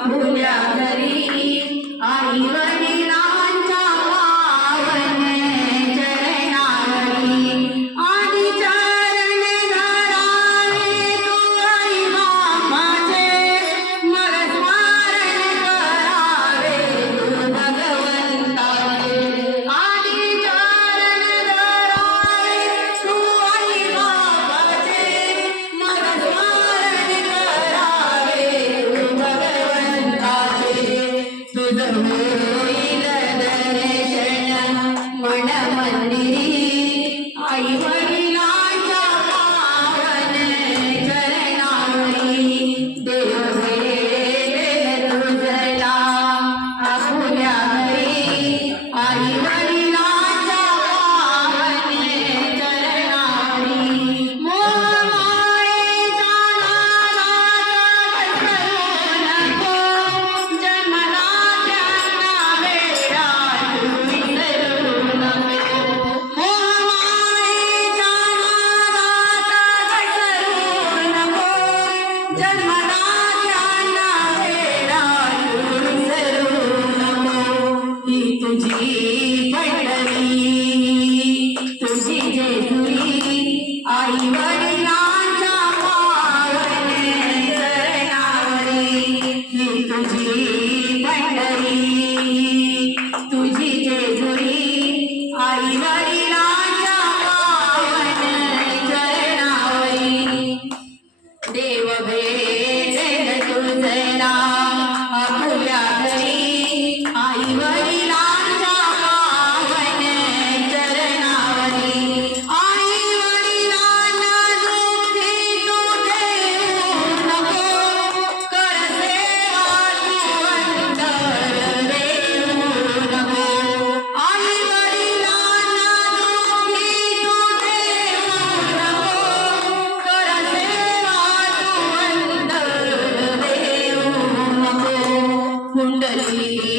आपुल्या घरी आई वडिलांच्या पावन चरणावरी आधी चरण धरावे तू आई बापाचे मग स्मरण करावे तू भगवंताचे आधी चरण धरावे तू आई बापाचे मग स्मरण करावे तू भगवंताचे तुझं होईल दर्शन मन मंदिरी आई वडिलांच्या पावन चरणावरी देव भेटेल तुझला आपुल्या घरी आई वडिलांच्या पावन चरणावरी मोहमायेच्या नादात घसरू नको जन्मदात्यांना वेडा तू विसरू नको मोहमायेच्या नादात घसरू नको जन्मदात्यांना वेडा तू विसरू नको ही तुझी पंढरी तुझी जेजुरी आई वडिलांच्या पावन चरणावरी ही तुझी पंढरी तुझी जेजुरी आई वडिलांच्या पावन चरणावरी देव भेटेल तुझला आपुल्या घरी आई वडिलांच्या पावन चरणावरी आई वडिलांना दुःखी तू ठेवू नको कर सेवा तू अंतर देऊ नको आई वडिलांना दुःखी तू ठेवू नको कर सेवा तू अंतर देऊ नको कुंडली